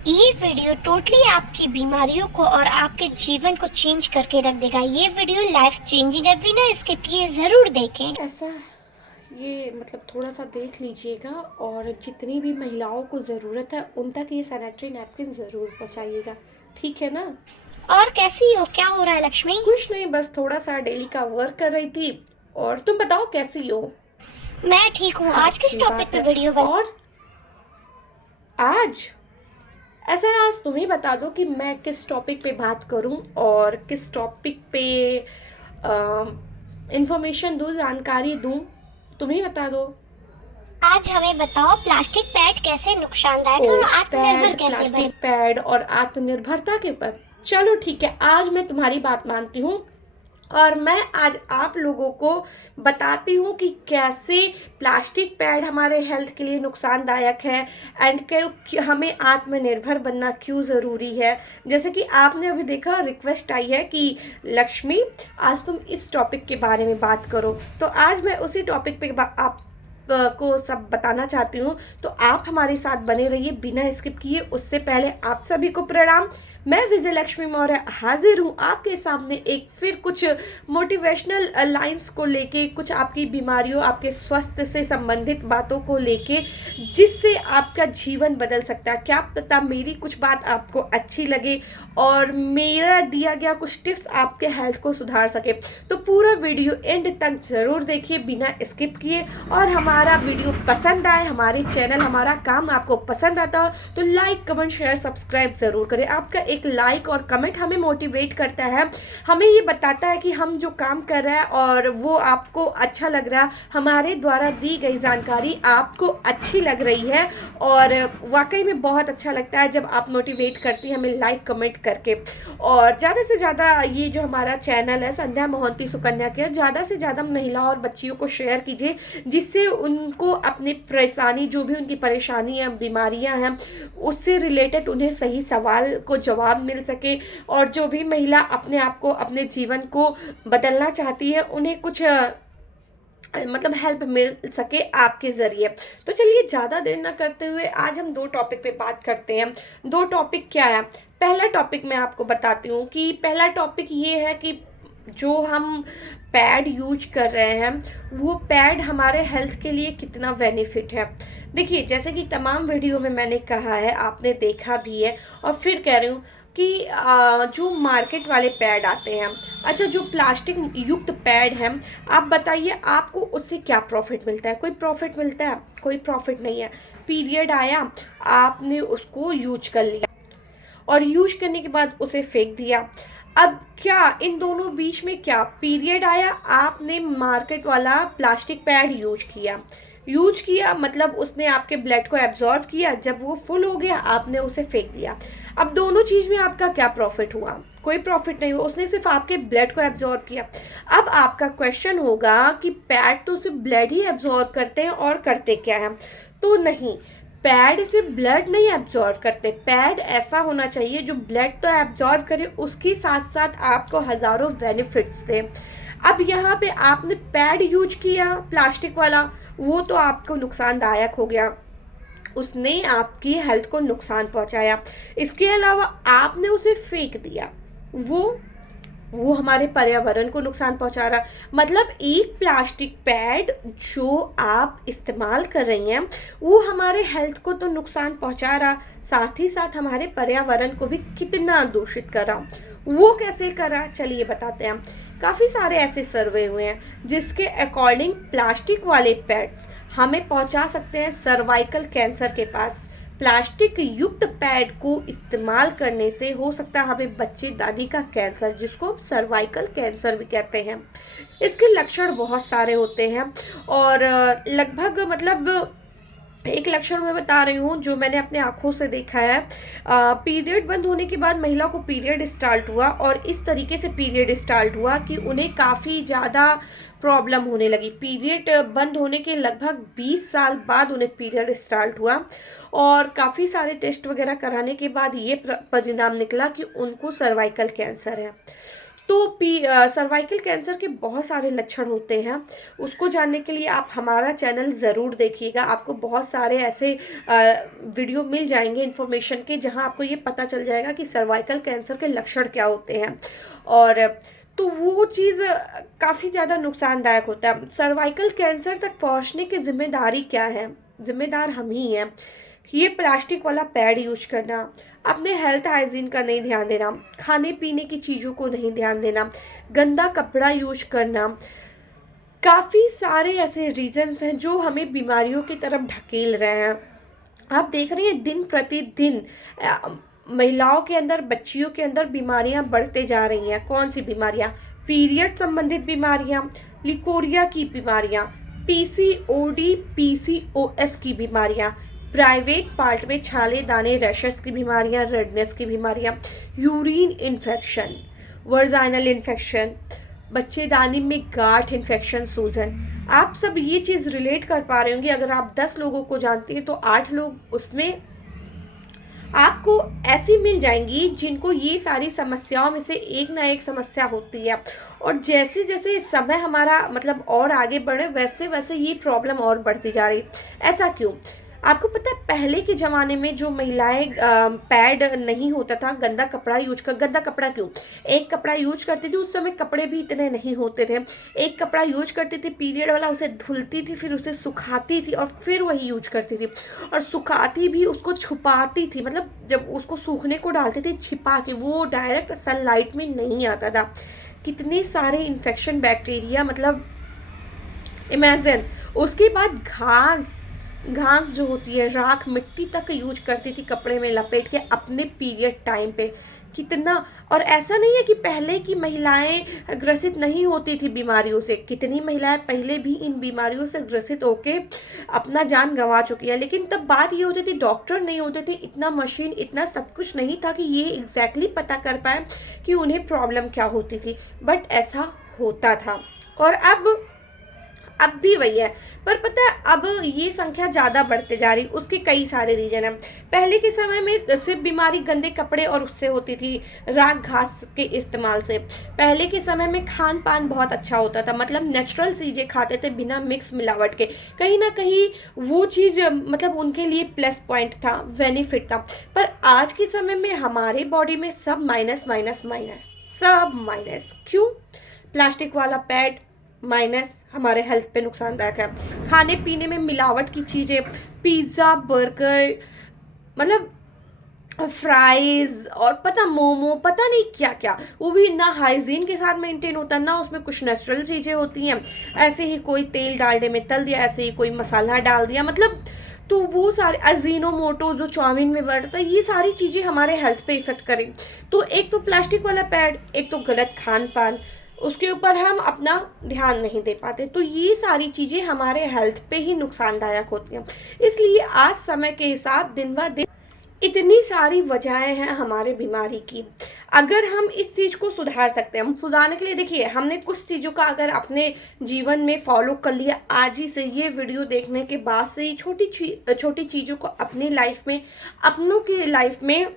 ये video totally आपकी बीमारियों को और आपके जीवन को चेंज करके रख देगा। ये वीडियो लाइफ चेंजिंग है, बिना स्किप किए ज़रूर देखें। ऐसा ये मतलब थोड़ा सा देख लीजिएगा और जितनी भी महिलाओं को ज़रूरत है उन तक ये सैनिटरी नैपकिन ज़रूर पहुंचाइएगा, ठीक है ना। और कैसी हो, क्या हो रहा है लक्ष्मी? कुछ नहीं, बस थोड़ा सा डेली का वर्क कर रही थी। और तुम बताओ कैसी हो। मैं ठीक हूँ। आज किस अच्छी टॉपिक बात पे है। वीडियो बन और आज ऐसा है, आज तुम ही बता दो कि मैं किस टॉपिक पे बात करूं और किस टॉपिक पे इंफॉर्मेशन दूं, जानकारी दूं। तुम ही बता दो। आज हमें बताओ, प्लास्टिक पैड कैसे नुकसानदायक है ओ, और आत्मनिर्भर पैड, कैसे बने? प्लास्टिक पैड और आत्मनिर्भरता के पर चलो ठीक है, आज मैं तुम्हारी बात मानती हूँ और मैं आज आप लोगों को बताती हूँ कि कैसे प्लास्टिक पैड हमारे हेल्थ के लिए नुकसानदायक है एंड कि हमें आत्मनिर्भर बनना क्यों ज़रूरी है। जैसे कि आपने अभी देखा, रिक्वेस्ट आई है कि लक्ष्मी आज तुम इस टॉपिक के बारे में बात करो, तो आज मैं उसी टॉपिक पे आप को सब बताना चाहती हूँ। तो आप हमारे साथ बने रहिए बिना स्किप किए। उससे पहले आप सभी को प्रणाम। मैं विजय लक्ष्मी मौर्य हाजिर हूँ आपके सामने एक फिर कुछ मोटिवेशनल लाइंस को लेके, कुछ आपकी बीमारियों, आपके स्वास्थ्य से संबंधित बातों को लेके, जिससे आपका जीवन बदल सकता है। क्या पता मेरी कुछ बात आपको अच्छी लगे और मेरा दिया गया कुछ टिप्स आपके हेल्थ को सुधार सके। तो पूरा वीडियो एंड तक ज़रूर देखिए बिना स्किप किए। और हमारा वीडियो पसंद आए, हमारे चैनल, हमारा काम आपको पसंद आता हो तो लाइक, कमेंट, शेयर, सब्सक्राइब ज़रूर करें। आपका एक लाइक और कमेंट हमें मोटिवेट करता है, हमें ये बताता है कि हम जो काम कर रहे हैं और वो आपको अच्छा लग रहा है, हमारे द्वारा दी गई जानकारी आपको अच्छी लग रही है। और वाकई में बहुत अच्छा लगता है जब आप मोटिवेट करती हैं हमें लाइक कमेंट करके। और ज़्यादा से ज़्यादा ये जो हमारा चैनल है संध्या मोहंती सुकन्या केयर, ज़्यादा से ज़्यादा महिलाओं और बच्चियों को शेयर कीजिए, जिससे उनको अपनी परेशानी, जो भी उनकी परेशानी है, बीमारियां हैं, उससे रिलेटेड उन्हें सही सवाल को जवाब मिल सके। और जो भी महिला अपने आप को, अपने जीवन को बदलना चाहती है, उन्हें कुछ मतलब हेल्प मिल सके आपके ज़रिए। तो चलिए ज़्यादा देर ना करते हुए आज हम दो टॉपिक पे बात करते हैं। दो टॉपिक क्या है? पहला टॉपिक मैं आपको बताती हूँ कि पहला टॉपिक ये है कि जो हम पैड यूज कर रहे हैं वो पैड हमारे हेल्थ के लिए कितना बेनिफिट है। देखिए, जैसे कि तमाम वीडियो में मैंने कहा है, आपने देखा भी है और फिर कह रही हूँ कि जो मार्केट वाले पैड आते हैं, अच्छा जो प्लास्टिक युक्त पैड हैं, आप बताइए आपको उससे क्या प्रॉफिट मिलता है? कोई प्रॉफिट मिलता है? कोई प्रॉफिट नहीं है। पीरियड आया, आपने उसको यूज कर लिया और यूज करने के बाद उसे फेंक दिया। अब क्या इन दोनों बीच में क्या पीरियड आया, आपने मार्केट वाला प्लास्टिक पैड यूज किया मतलब उसने आपके ब्लड को एब्जॉर्ब किया, जब वो फुल हो गया आपने उसे फेंक दिया। अब दोनों चीज में आपका क्या प्रॉफिट हुआ? कोई प्रॉफिट नहीं हुआ, उसने सिर्फ आपके ब्लड को एब्जॉर्ब किया। अब आपका क्वेश्चन होगा कि पैड तो सिर्फ ब्लड ही एब्जॉर्ब करते हैं और करते क्या है? तो नहीं, पैड से ब्लड नहीं एब्जॉर्ब करते। पैड ऐसा होना चाहिए जो ब्लड तो एब्जॉर्ब करे, उसके साथ साथ आपको हजारों बेनिफिट्स दे। अब यहाँ पे आपने पैड यूज किया प्लास्टिक वाला, वो तो आपको नुकसानदायक हो गया, उसने आपकी हेल्थ को नुकसान पहुंचाया। इसके अलावा आपने उसे फेंक दिया, वो हमारे पर्यावरण को नुकसान पहुंचा रहा। मतलब एक प्लास्टिक पैड जो आप इस्तेमाल कर रही हैं वो हमारे हेल्थ को तो नुकसान पहुंचा रहा, साथ ही साथ हमारे पर्यावरण को भी कितना दूषित कर रहा। वो कैसे कर रहा, चलिए बताते हैं। काफ़ी सारे ऐसे सर्वे हुए हैं जिसके अकॉर्डिंग प्लास्टिक वाले पैड्स हमें पहुंचा सकते हैं सर्वाइकल कैंसर के पास। प्लास्टिक युक्त पैड को इस्तेमाल करने से हो सकता है हमें बच्चेदानी का कैंसर, जिसको हम सर्वाइकल कैंसर भी कहते हैं। इसके लक्षण बहुत सारे होते हैं और लगभग मतलब एक लक्षण मैं बता रही हूँ जो मैंने अपने आंखों से देखा है। पीरियड बंद होने के बाद महिला को पीरियड स्टार्ट हुआ और इस तरीके से पीरियड स्टार्ट हुआ कि उन्हें काफ़ी ज़्यादा प्रॉब्लम होने लगी। पीरियड बंद होने के लगभग 20 साल बाद उन्हें पीरियड स्टार्ट हुआ और काफ़ी सारे टेस्ट वगैरह कराने के बाद ये परिणाम निकला कि उनको सर्वाइकल कैंसर है। तो सर्वाइकल कैंसर के बहुत सारे लक्षण होते हैं, उसको जानने के लिए आप हमारा चैनल ज़रूर देखिएगा। आपको बहुत सारे ऐसे वीडियो मिल जाएंगे इन्फॉर्मेशन के, जहां आपको ये पता चल जाएगा कि सर्वाइकल कैंसर के लक्षण क्या होते हैं, और तो वो चीज़ काफ़ी ज़्यादा नुकसानदायक होता है। सर्वाइकल कैंसर तक पहुंचने की जिम्मेदारी क्या है? जिम्मेदार हम ही हैं। ये प्लास्टिक वाला पैड यूज करना, अपने हेल्थ हाइजीन का नहीं ध्यान देना, खाने पीने की चीज़ों को नहीं ध्यान देना, गंदा कपड़ा यूज करना, काफ़ी सारे ऐसे रीजंस हैं जो हमें बीमारियों की तरफ ढकेल रहे हैं। आप देख रही हैं दिन प्रतिदिन महिलाओं के अंदर, बच्चियों के अंदर बीमारियां बढ़ते जा रही हैं। कौन सी बीमारियां? पीरियड संबंधित बीमारियां, लिकोरिया की बीमारियां, पीसीओडी पीसीओएस की बीमारियां, प्राइवेट पार्ट में छाले दाने रैशेस की बीमारियां, रेडनेस की बीमारियां, यूरिन इन्फेक्शन, वर्जाइनल इन्फेक्शन, बच्चेदानी में गांठ इन्फेक्शन, सूजन। आप सब ये चीज़ रिलेट कर पा रहे होंगे। अगर आप 10 लोगों को जानती हैं तो 8 लोग उसमें आपको ऐसी मिल जाएंगी जिनको ये सारी समस्याओं में से एक ना एक समस्या होती है। और जैसे जैसे समय हमारा मतलब और आगे बढ़े, वैसे वैसे ये प्रॉब्लम और बढ़ती जा रही। ऐसा क्यों? आपको पता है पहले के ज़माने में जो महिलाएं पैड नहीं होता था, गंदा कपड़ा क्यों? एक कपड़ा यूज करती थी, उस समय कपड़े भी इतने नहीं होते थे। एक कपड़ा यूज करती थी पीरियड वाला, उसे धुलती थी, फिर उसे सुखाती थी और फिर वही यूज करती थी। और सुखाती भी उसको छुपाती थी, मतलब जब उसको सूखने को डालती थी छिपा के, वो डायरेक्ट सनलाइट में नहीं आता था। कितने सारे इन्फेक्शन बैक्टीरिया, मतलब इमेजिन। उसके बाद घास जो होती है, राख, मिट्टी तक यूज करती थी कपड़े में लपेट के अपने पीरियड टाइम पे। कितना, और ऐसा नहीं है कि पहले की महिलाएं ग्रसित नहीं होती थी बीमारियों से। कितनी महिलाएं पहले भी इन बीमारियों से ग्रसित होके अपना जान गंवा चुकी है। लेकिन तब बात ये होती थी, डॉक्टर नहीं होते थे, इतना मशीन, इतना सब कुछ नहीं था कि ये एग्जैक्टली पता कर पाए कि उन्हें प्रॉब्लम क्या होती थी। बट ऐसा होता था। और अब भी वही है। पर पता है अब ये संख्या ज़्यादा बढ़ते जा रही, उसके कई सारे रीजन हैं। पहले के समय में सिर्फ बीमारी गंदे कपड़े और उससे होती थी, राख घास के इस्तेमाल से। पहले के समय में खान पान बहुत अच्छा होता था, मतलब नेचुरल चीज़ें खाते थे बिना मिक्स मिलावट के। कहीं ना कहीं वो चीज़ मतलब उनके लिए प्लस पॉइंट था, बेनिफिट था। पर आज के समय में हमारे बॉडी में सब माइनस माइनस माइनस, सब माइनस। क्यों? प्लास्टिक वाला पैड माइनस, हमारे हेल्थ पे नुकसानदायक है। खाने पीने में मिलावट की चीज़ें, पिज़्ज़ा, बर्गर, मतलब फ्राइज, और पता मोमो, पता नहीं क्या क्या, वो भी ना हाइजीन के साथ मेंटेन होता, ना उसमें कुछ नेचुरल चीज़ें होती हैं। ऐसे ही कोई तेल डालने में तल दिया, ऐसे ही कोई मसाला डाल दिया, मतलब तो वो सारे अजीनोमोटो जो चाउमीन में बढ़ता है, ये सारी चीज़ें हमारे हेल्थ पे इफेक्ट करें। तो एक तो प्लास्टिक वाला पैड, एक तो गलत खान पान, उसके ऊपर हम अपना ध्यान नहीं दे पाते। तो ये सारी चीज़ें हमारे हेल्थ पे ही नुकसानदायक होती हैं। इसलिए आज समय के हिसाब दिन ब दिन इतनी सारी वजहें हैं हमारे बीमारी की। अगर हम इस चीज़ को सुधार सकते हैं, हम सुधारने के लिए देखिए, हमने कुछ चीज़ों का अगर अपने जीवन में फॉलो कर लिया आज ही से, ये वीडियो देखने के बाद से ही छोटी चीज़ों को अपनी लाइफ में, अपनों की लाइफ में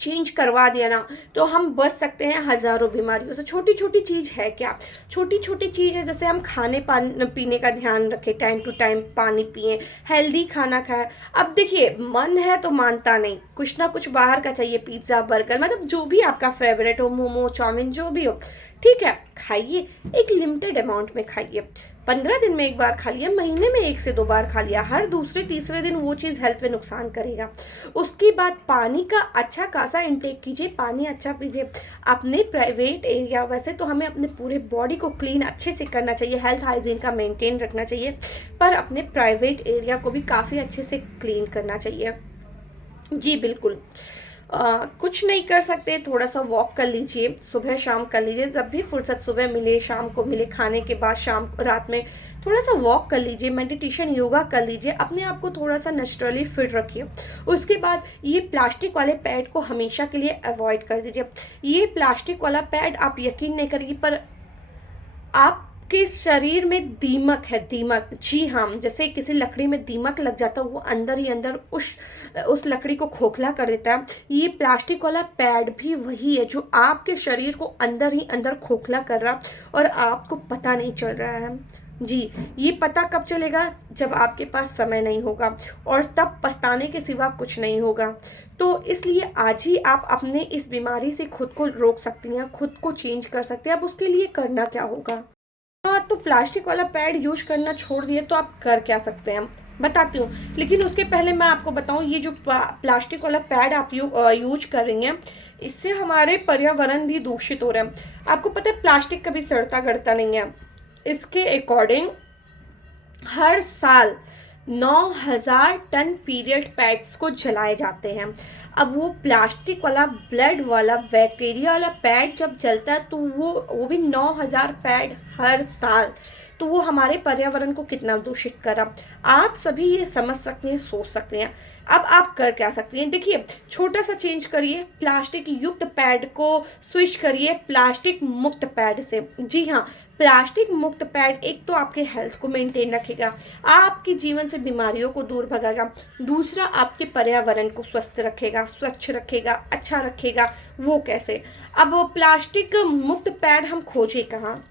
चेंज करवा दिया ना, तो हम बच सकते हैं हज़ारों बीमारियों से। छोटी छोटी चीज़ है क्या? छोटी छोटी चीज़ है, जैसे हम खाने पीने का ध्यान रखें, टाइम टू टाइम पानी पिएं, हेल्दी खाना खाएं। अब देखिए, मन है तो मानता नहीं, कुछ ना कुछ बाहर का चाहिए, पिज़्ज़ा, बर्गर, मतलब जो भी आपका फेवरेट हो, मोमो, चाउमीन, जो भी हो, ठीक है, खाइए, एक लिमिटेड अमाउंट में खाइए। 15 दिन में एक बार खा लिया, महीने में 1 से 2 बार खा लिया, हर दूसरे तीसरे दिन वो चीज़ हेल्थ पे नुकसान करेगा। उसके बाद पानी का अच्छा खासा इंटेक कीजिए, पानी अच्छा पीजिए। अपने प्राइवेट एरिया, वैसे तो हमें अपने पूरे बॉडी को क्लीन अच्छे से करना चाहिए, हेल्थ हाइजीन का मेंटेन रखना चाहिए, पर अपने प्राइवेट एरिया को भी काफ़ी अच्छे से क्लीन करना चाहिए। जी बिल्कुल। कुछ नहीं कर सकते, थोड़ा सा वॉक कर लीजिए, सुबह शाम कर लीजिए, जब भी फुर्सत सुबह मिले, शाम को मिले, खाने के बाद, शाम रात में थोड़ा सा वॉक कर लीजिए, मेडिटेशन, योगा कर लीजिए, अपने आप को थोड़ा सा नेचुरली फिट रखिए। उसके बाद ये प्लास्टिक वाले पैड को हमेशा के लिए अवॉइड कर दीजिए। ये प्लास्टिक वाला पैड आप यकीन नहीं करिए, पर आप आपके शरीर में दीमक है, दीमक, जी हाँ, जैसे किसी लकड़ी में दीमक लग जाता है, वो अंदर ही अंदर उस लकड़ी को खोखला कर देता है। ये प्लास्टिक वाला पैड भी वही है जो आपके शरीर को अंदर ही अंदर खोखला कर रहा और आपको पता नहीं चल रहा है। जी, ये पता कब चलेगा? जब आपके पास समय नहीं होगा और तब पछताने के सिवा कुछ नहीं होगा। तो इसलिए आज ही आप अपने इस बीमारी से खुद को रोक सकती हैं, खुद को चेंज कर सकते हैं। अब उसके लिए करना क्या होगा? हाँ, तो प्लास्टिक वाला पैड यूज करना छोड़ दिए तो आप कर क्या सकते हैं, बताती हूँ। लेकिन उसके पहले मैं आपको बताऊँ, ये जो प्लास्टिक वाला पैड आप यूज कर रही हैं, इससे हमारे पर्यावरण भी दूषित हो रहे हैं। आपको पता है प्लास्टिक कभी सड़ता गड़ता नहीं है। इसके अकॉर्डिंग हर साल 9,000 टन पीरियड पैड्स को जलाए जाते हैं। अब वो प्लास्टिक वाला ब्लड वाला बैक्टीरिया वाला पैड जब जलता है तो वो भी 9,000 पैड हर साल, तो वो हमारे पर्यावरण को कितना दूषित कर रहा। आप सभी ये समझ सकते हैं, सोच सकते हैं। अब आप कर क्या सकती हैं? देखिए, छोटा सा चेंज करिए, प्लास्टिक युक्त पैड को स्विच करिए प्लास्टिक मुक्त पैड से। जी हाँ, प्लास्टिक मुक्त पैड एक तो आपके हेल्थ को मेंटेन रखेगा, आपके जीवन से बीमारियों को दूर भगाएगा, दूसरा आपके पर्यावरण को स्वस्थ रखेगा, स्वच्छ रखेगा, अच्छा रखेगा। वो कैसे? अब वो प्लास्टिक मुक्त पैड हम खोजे कहाँ?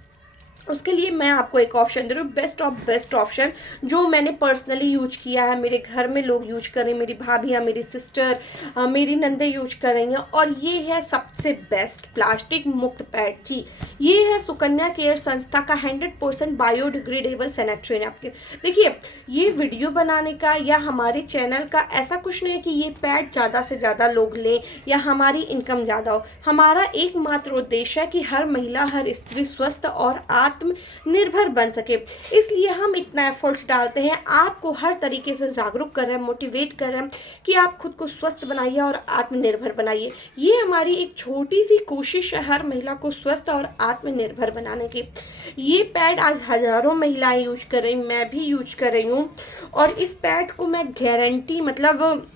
उसके लिए मैं आपको एक ऑप्शन दे रही हूँ, बेस्ट ऑफ बेस्ट ऑप्शन, जो मैंने पर्सनली यूज किया है, मेरे घर में लोग यूज कर रहे हैं, मेरी भाभियाँ, मेरी सिस्टर, मेरी नंदे यूज कर रही हैं, और ये है सबसे बेस्ट प्लास्टिक मुक्त पैड। जी, ये है सुकन्या केयर संस्था का 100% बायोडिग्रेडेबल सैनिटरी नैपकिन। देखिए, ये वीडियो बनाने का या हमारे चैनल का ऐसा कुछ नहीं है कि ये पैड ज़्यादा से ज़्यादा लोग लें या हमारी इनकम ज़्यादा हो। हमारा एकमात्र उद्देश्य है कि हर महिला, हर स्त्री स्वस्थ और आत्मनिर्भर बन सके। इसलिए हम इतना एफर्ट्स डालते हैं, आपको हर तरीके से जागरूक कर रहे हैं, मोटिवेट कर रहे हैं कि आप खुद को स्वस्थ बनाइए और आत्मनिर्भर बनाइए। ये हमारी एक छोटी सी कोशिश है हर महिला को स्वस्थ और आत्मनिर्भर बनाने की। ये पैड आज हजारों महिलाएं यूज कर रही, मैं भी यूज कर रही हूँ, और इस पैड को मैं गारंटी, मतलब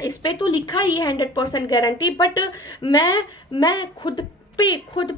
इस पे तो लिखा ही है 100% गारंटी, बट मैं खुद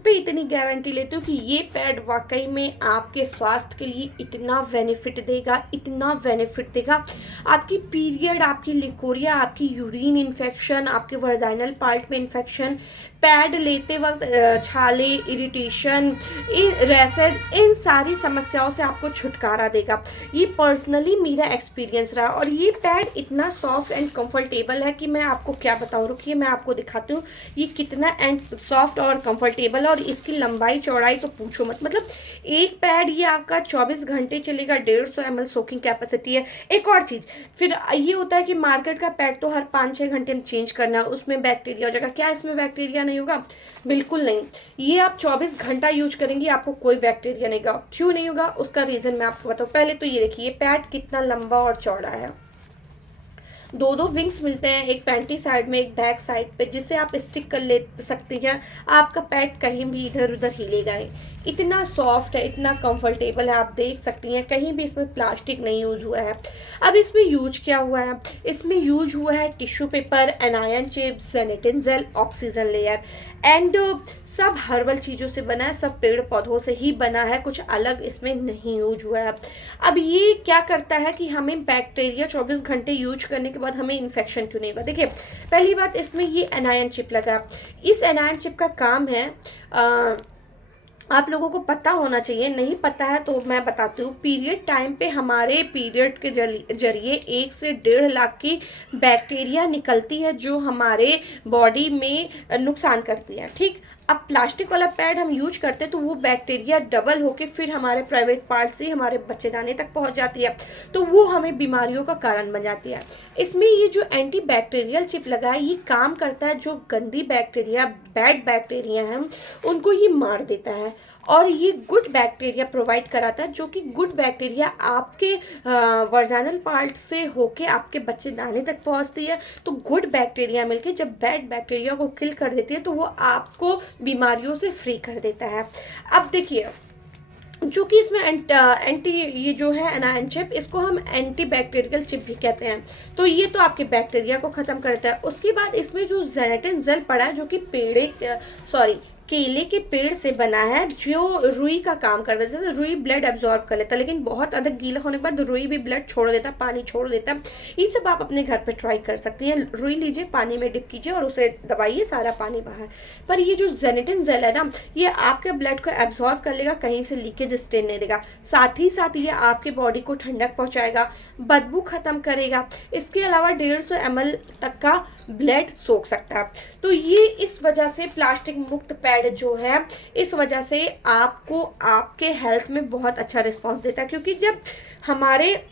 पे इतनी गारंटी लेती हूँ कि ये पैड वाकई में आपके स्वास्थ्य के लिए इतना बेनिफिट देगा, इतना बेनिफिट देगा। आपकी पीरियड, आपकी लिकोरिया, आपकी यूरिन इन्फेक्शन, आपके वर्जाइनल पार्ट में इन्फेक्शन, पैड लेते वक्त छाले, इरिटेशन, रैसेज, इन सारी समस्याओं से आपको छुटकारा देगा। ये पर्सनली मेरा एक्सपीरियंस रहा, और ये पैड इतना सॉफ्ट एंड कंफर्टेबल है कि मैं आपको क्या बताऊँ। रुकिए, मैं आपको दिखाती हूँ ये कितना एंड सॉफ्ट और कंफर्टेबल, और इसकी लंबाई चौड़ाई तो पूछो मत। मतलब एक पैड ये आपका 24 घंटे चलेगा, 150 ml सोकिंग कैपेसिटी है। एक और चीज़, फिर ये होता है कि मार्केट का पैड तो हर 5-6 घंटे में चेंज करना है, उसमें बैक्टीरिया हो जाएगा। क्या इसमें बैक्टीरिया नहीं होगा? बिल्कुल नहीं। ये आप 24 घंटा यूज करेंगे, आपको कोई बैक्टीरिया नहीं होगा। क्यों नहीं होगा? उसका रीज़न मैं आपको बताऊँ। पहले तो ये देखिए, पैड कितना लंबा और चौड़ा है। दो विंग्स मिलते हैं, एक पैंटी साइड में, एक बैक साइड पे, जिससे आप स्टिक कर ले सकती हैं। आपका पैड कहीं भी इधर उधर हिलेगा नहीं। इतना सॉफ्ट है, इतना कंफर्टेबल है, आप देख सकती हैं, कहीं भी इसमें प्लास्टिक नहीं यूज हुआ है। अब इसमें यूज क्या हुआ है? इसमें यूज हुआ है टिश्यू पेपर, एनायन चिप्स, जेनेटिन जेल, ऑक्सीजन लेयर, एंड सब हर्बल चीज़ों से बना है, सब पेड़ पौधों से ही बना है, कुछ अलग इसमें नहीं यूज हुआ है। अब ये क्या करता है कि हमें बैक्टीरिया 24 घंटे यूज करने के बाद हमें इन्फेक्शन क्यों नहीं होगा? देखिए, पहली बात, इसमें ये एनायन चिप लगा। इस एनायन चिप का काम है, आप लोगों को पता होना चाहिए, नहीं पता है तो मैं बताती हूँ। पीरियड टाइम पे हमारे पीरियड के जरिए 1 से 1.5 लाख की बैक्टीरिया निकलती है जो हमारे बॉडी में नुकसान करती है। ठीक, अब प्लास्टिक वाला पैड हम यूज करते हैं तो वो बैक्टीरिया डबल होके फिर हमारे प्राइवेट पार्ट से हमारे बच्चेदाने तक पहुंच जाती है, तो वो हमें बीमारियों का कारण बन जाती है। इसमें ये जो एंटी बैक्टीरियल चिप लगा है, ये काम करता है, जो गंदी बैक्टीरिया, बैड बैक्टीरिया हैं, उनको ये मार देता है, और ये गुड बैक्टीरिया प्रोवाइड कराता है, जो कि गुड बैक्टीरिया आपके वर्जाइनल पार्ट से होके आपके बच्चेदाने तक पहुंचती है। तो गुड बैक्टीरिया मिलके जब बैड बैक्टीरिया को किल कर देती है तो वो आपको बीमारियों से फ्री कर देता है। अब देखिए, जो कि इसमें एंटी ये जो है एनायन चिप, इसको हम एंटी बैक्टीरियल चिप भी कहते हैं, तो ये तो आपके बैक्टीरिया को ख़त्म करता है। उसके बाद इसमें जो जेनेटिन जेल पड़ा है, जो कि केले के पेड़ से बना है जो रुई का काम करता है। जैसे रुई ब्लड एब्जॉर्ब कर लेता है, लेकिन बहुत अधिक गीला होने के बाद रुई भी ब्लड छोड़ देता है, पानी छोड़ देता है। ये सब आप अपने घर पे ट्राई कर सकती हैं। रुई लीजिए, पानी में डिप कीजिए और उसे दबाइए, सारा पानी बाहर। पर ये जो जेनेटिन जेल है ना, ये आपके ब्लड को एब्जॉर्ब कर लेगा, कहीं से लीकेज स्टेन नहीं देगा। साथ ही साथ ये आपके बॉडी को ठंडक पहुंचाएगा, बदबू खत्म करेगा। इसके अलावा 150 ml तक का ब्लड सोख सकता है। तो ये इस वजह से प्लास्टिक मुक्त पैड जो है, इस वजह से आपको आपके हेल्थ में बहुत अच्छा रिस्पांस देता है। क्योंकि जब हमारे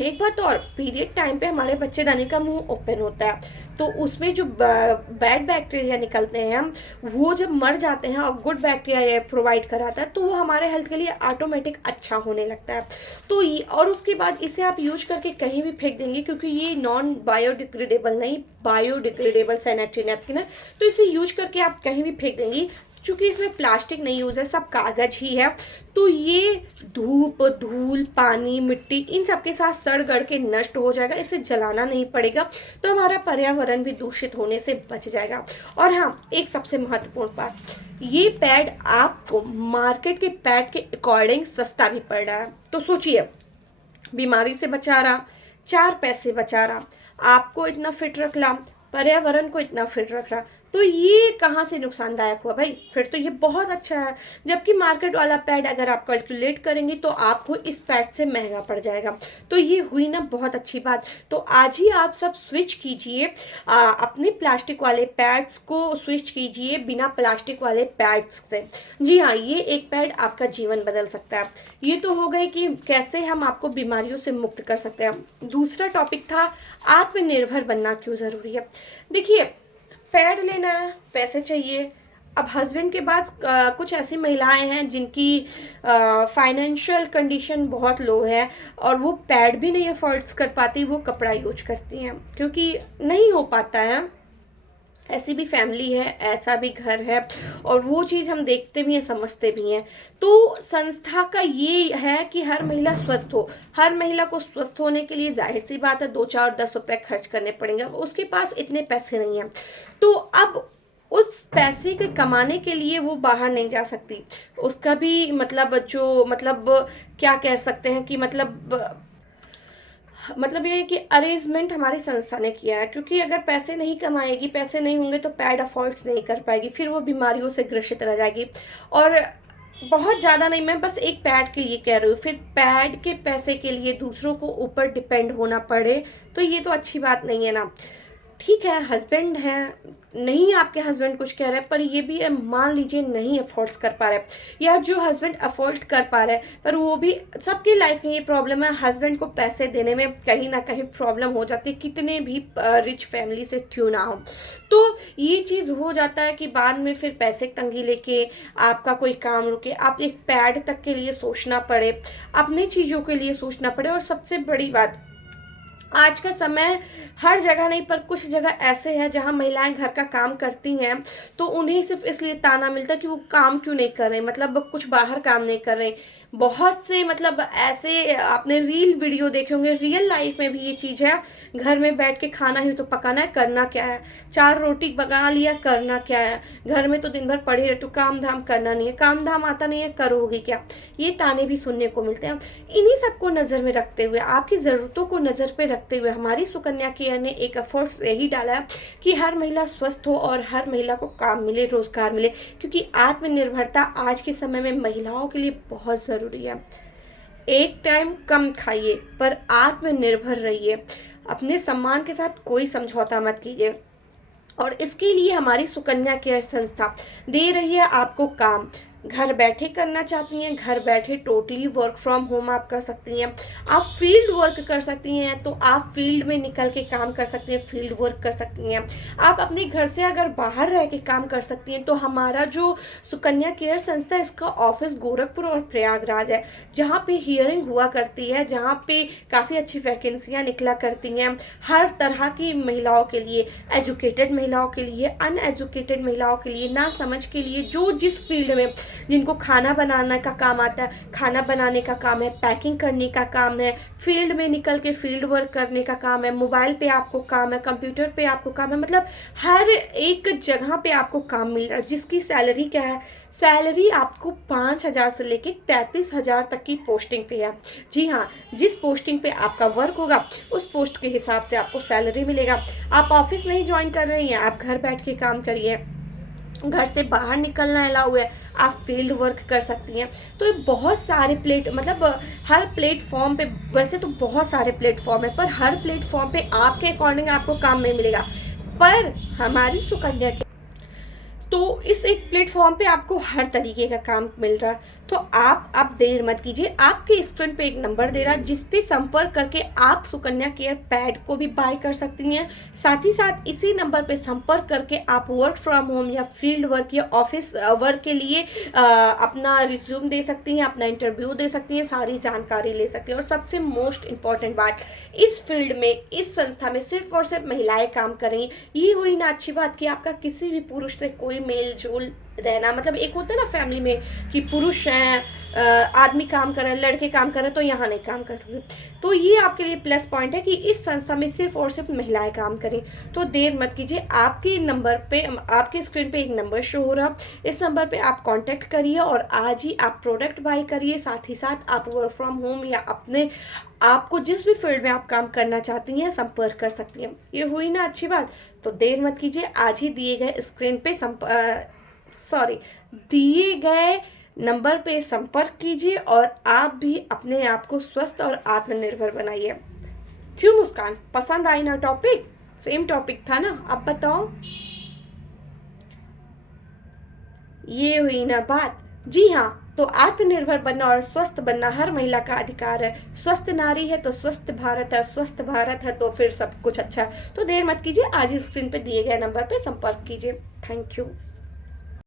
एक बात और, पीरियड टाइम पे हमारे बच्चेदानी का मुंह ओपन होता है, तो उसमें जो बैड बैक्टीरिया निकलते हैं वो जब मर जाते हैं और गुड बैक्टीरिया प्रोवाइड कराता है, तो वो हमारे हेल्थ के लिए ऑटोमेटिक अच्छा होने लगता है। तो ये, और उसके बाद इसे आप यूज करके कहीं भी फेंक देंगे, क्योंकि ये नॉन बायोडिग्रेडेबल नहीं, बायोडिग्रेडेबल सैनिटरी नैपकिन है, तो इसे यूज करके आप कहीं भी फेंक देंगी। चूँकि इसमें प्लास्टिक नहीं यूज है, सब कागज ही है, तो ये धूप, धूल, पानी, मिट्टी इन सब के साथ सड़ गड़ के नष्ट हो जाएगा। इसे जलाना नहीं पड़ेगा, तो हमारा पर्यावरण भी दूषित होने से बच जाएगा। और हाँ, एक सबसे महत्वपूर्ण बात, ये पैड आपको मार्केट के पैड के अकॉर्डिंग सस्ता भी पड़ रहा है। तो सोचिए, बीमारी से बचा रहा, 4 पैसे बचा रहा, आपको इतना फिट रख रहा, पर्यावरण को इतना फिट रख रहा, तो ये कहाँ से नुकसानदायक हुआ भाई? फिर तो ये बहुत अच्छा है। जबकि मार्केट वाला पैड अगर आप कैलकुलेट करेंगे तो आपको इस पैड से महंगा पड़ जाएगा। तो ये हुई ना बहुत अच्छी बात। तो आज ही आप सब स्विच कीजिए, अपने प्लास्टिक वाले पैड्स को स्विच कीजिए बिना प्लास्टिक वाले पैड्स से। जी हाँ, ये एक पैड आपका जीवन बदल सकता है। ये तो हो गए कि कैसे हम आपको बीमारियों से मुक्त कर सकते हैं। दूसरा टॉपिक था आत्मनिर्भर बनना क्यों ज़रूरी है। देखिए, पैड लेना है, पैसे चाहिए। अब हस्बैंड के बाद कुछ ऐसी महिलाएं हैं जिनकी फाइनेंशियल कंडीशन बहुत लो है और वो पैड भी नहीं अफोर्ड कर पाती, वो कपड़ा यूज करती हैं क्योंकि नहीं हो पाता है। ऐसी भी फैमिली है, ऐसा भी घर है, और वो चीज़ हम देखते भी हैं, समझते भी हैं। तो संस्था का ये है कि हर महिला स्वस्थ हो। हर महिला को स्वस्थ होने के लिए जाहिर सी बात है 2, 4, 10 रुपए खर्च करने पड़ेंगे। उसके पास इतने पैसे नहीं हैं, तो अब उस पैसे के कमाने के लिए वो बाहर नहीं जा सकती। उसका भी मतलब क्या कह सकते हैं कि मतलब ये है कि अरेंजमेंट हमारी संस्था ने किया है। क्योंकि अगर पैसे नहीं कमाएगी, पैसे नहीं होंगे तो पैड अफोर्ड्स नहीं कर पाएगी, फिर वो बीमारियों से ग्रसित रह जाएगी। और बहुत ज़्यादा नहीं, मैं बस एक पैड के लिए कह रही हूँ, फिर पैड के पैसे के लिए दूसरों को ऊपर डिपेंड होना पड़े, तो ये तो अच्छी बात नहीं है ना। ठीक है, हस्बैंड हैं, नहीं आपके हस्बैंड कुछ कह रहे हैं, पर ये भी मान लीजिए नहीं अफोर्ड कर पा रहे, या जो हस्बैंड अफोर्ड कर पा रहे हैं पर वो भी, सबकी लाइफ में ये प्रॉब्लम है, हस्बैंड को पैसे देने में कहीं ना कहीं प्रॉब्लम हो जाती है, कितने भी रिच फैमिली से क्यों ना हो। तो ये चीज़ हो जाता है कि बाद में फिर पैसे तंगी लेके आपका कोई काम रुके, आप एक पैड तक के लिए सोचना पड़े, अपनी चीज़ों के लिए सोचना पड़े। और सबसे बड़ी बात, आज का समय हर जगह नहीं पर कुछ जगह ऐसे है जहां महिलाएं घर का काम करती हैं, तो उन्हें सिर्फ इसलिए ताना मिलता है कि वो काम क्यों नहीं कर रहे, मतलब कुछ बाहर काम नहीं कर रहे। बहुत से ऐसे आपने रील वीडियो देखे होंगे, रियल लाइफ में भी ये चीज़ है। घर में बैठ के खाना ही तो पकाना है, करना क्या है, 4 रोटी बना लिया, करना क्या है, घर में तो दिन भर पड़े रहे तो काम धाम करना नहीं है, काम धाम आता नहीं है, करोगी क्या, ये ताने भी सुनने को मिलते हैं। इन्हीं सबको नज़र में रखते हुए, आपकी ज़रूरतों को नज़र पे रखते हुए हमारी सुकन्या केयर ने एक एफर्ट्स यही डाला है कि हर महिला स्वस्थ हो और हर महिला को काम मिले, रोजगार मिले। क्योंकि आत्मनिर्भरता आज के समय में महिलाओं के लिए बहुत ज़रूरी है। एक टाइम कम खाइए पर आत्मनिर्भर रहिए, अपने सम्मान के साथ कोई समझौता मत कीजिए। और इसके लिए हमारी सुकन्या केयर संस्था दे रही है आपको काम। घर बैठे करना चाहती हैं, घर बैठे टोटली वर्क फ्रॉम होम आप कर सकती हैं। आप फील्ड वर्क कर सकती हैं, तो आप फील्ड में निकल के काम कर सकती हैं, फील्ड वर्क कर सकती हैं। आप अपने घर से अगर बाहर रह के काम कर सकती हैं, तो हमारा जो सुकन्या केयर संस्था, इसका ऑफिस गोरखपुर और प्रयागराज है, जहाँ पे हियरिंग हुआ करती है, जहाँ पे काफ़ी अच्छी वैकेंसियाँ निकला करती हैं हर तरह की महिलाओं के लिए, एजुकेटेड महिलाओं के लिए, अनएजुकेटेड महिलाओं के लिए, ना समझ के लिए, जो जिस फील्ड में जिनको खाना बनाने का काम आता है, खाना बनाने का काम है, पैकिंग करने का काम है, फील्ड में निकल के फील्ड वर्क करने का काम है, मोबाइल पे आपको काम है, कंप्यूटर पे आपको काम है, मतलब हर एक जगह पे आपको काम मिल रहा है, जिसकी सैलरी क्या है, सैलरी आपको 5,000 से लेके 33,000 तक की पोस्टिंग पे है। जी हाँ, जिस पोस्टिंग पे आपका वर्क होगा उस पोस्ट के हिसाब से आपको सैलरी मिलेगा। आप ऑफिस नहीं ज्वाइन कर रहे हैं, आप घर बैठ के काम करिए, घर से बाहर निकलना अलाउ है, आप फील्ड वर्क कर सकती हैं। तो ये बहुत सारे हर प्लेटफॉर्म पे, वैसे तो बहुत सारे प्लेटफॉर्म है, पर हर प्लेटफॉर्म पे आपके अकॉर्डिंग आपको काम नहीं मिलेगा, पर हमारी सुकन्या के तो इस एक प्लेटफॉर्म पे आपको हर तरीके का काम मिल रहा है। तो आप देर मत कीजिए, आपके स्क्रीन पे एक नंबर दे रहा है जिस पे संपर्क करके आप सुकन्या केयर पैड को भी बाय कर सकती हैं। साथ ही साथ इसी नंबर पे संपर्क करके आप वर्क फ्रॉम होम या फील्ड वर्क या ऑफिस वर्क के लिए अपना रिज्यूम दे सकती हैं, अपना इंटरव्यू दे सकती हैं, सारी जानकारी ले सकती हैं। और सबसे मोस्ट इम्पॉर्टेंट बात, इस फील्ड में, इस संस्था में सिर्फ और सिर्फ महिलाएं काम कर रही हैं। ये हुई ना अच्छी बात कि आपका किसी भी पुरुष से कोई मेल जोल रहना, मतलब एक होता है ना फैमिली में कि पुरुष हैं, आदमी काम कर रहे हैं, लड़के काम कर रहे हैं, तो यहाँ नहीं काम कर सकते। तो ये आपके लिए प्लस पॉइंट है कि इस संस्था में सिर्फ और सिर्फ महिलाएं काम करें। तो देर मत कीजिए, आपके नंबर पे, आपके स्क्रीन पे एक नंबर शो हो रहा, इस नंबर पे आप कांटेक्ट करिए और आज ही आप प्रोडक्ट बाय करिए। साथ ही साथ आप वर्क फ्रॉम होम या आपको जिस भी फील्ड में आप काम करना चाहती हैं संपर्क कर सकती हैं। ये हुई ना अच्छी बात, तो देर मत कीजिए, आज ही दिए गए स्क्रीन पे दिए गए नंबर पे संपर्क कीजिए और आप भी अपने आप को स्वस्थ और आत्मनिर्भर बनाइए। क्यों मुस्कान, पसंद आई ना टॉपिक? सेम टॉपिक था ना, अब बताओ। ये हुई ना बात। जी हाँ, तो आत्मनिर्भर बनना और स्वस्थ बनना हर महिला का अधिकार है। स्वस्थ नारी है तो स्वस्थ भारत है, स्वस्थ भारत है तो फिर सब कुछ अच्छा है। तो देर मत कीजिए, आज ही स्क्रीन पे दिए गए नंबर पे संपर्क कीजिए। Thank you.